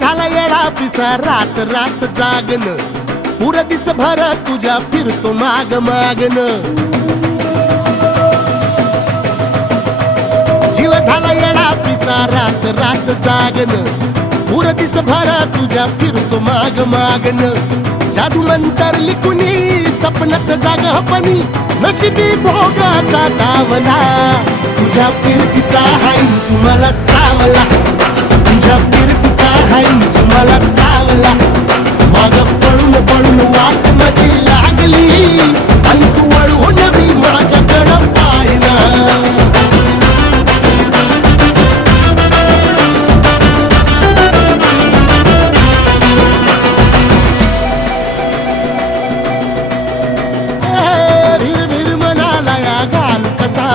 झाला येडा पिसा रात रात जागन पुर दिस भर तुझ्या फिरतो माग मागन जीव झाला येडा पिसा रात रात जागन पुर दिस भर तुझ्या फिरतो माग मागन जादू मंतर लिकुनी सपनात जागपणी नशिबी भोगाचा दावला तुझ्या फिरतीचा हाईच मला चावला तुझ्या फिरतीचा हाईच मला चावला माग पळून पळून वाट माझी लागली आणि तू वळून मी माझ्याकडं पाहिना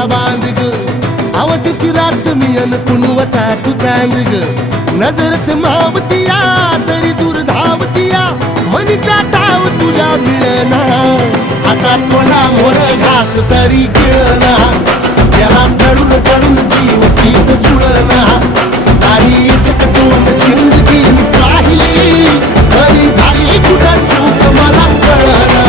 बांध ग आवसीची रात मी अन पुनवचा तू चांद ग नजरत मावतिया तरी दूर धावतिया मनीचा टाव तुझ्या मिळना आता थोडा मोर घास तरी गिळना त्याला चढून चढून जीव गीत जुळना सारी सकटून जिंदगी पाहिली तरी झाली कुठं चूक मला कळना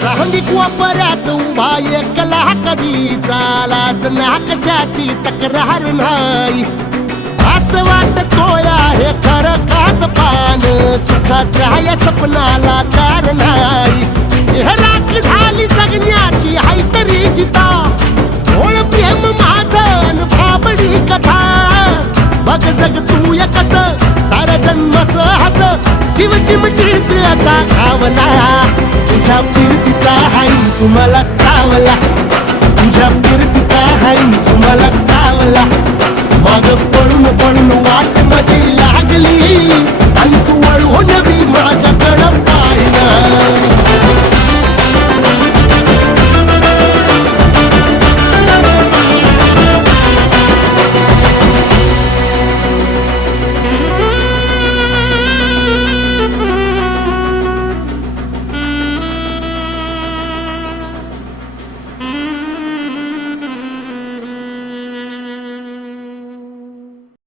सांगिक वापऱ्यात उभा एकला कधी चालाच ना कशाची तक्रार नाही असं वाटतोय आहे खरं काच पान सुखाच्या या सपनाला कार नाही राख झाली जगण्याची हाय तरी जिता ओळ प्रेम माझं भाबडी कथा बघ जग तू या कस साऱ्या जन्माचं हस जीव चिमटीत असा घावला तुझ्या फिरतीचा हाईच मला चावला तुझ्या फिरतीचा हाईच मला चावला माग पळून पळून वाट माझी लागली आणि तू वळून मी माझ्याकडं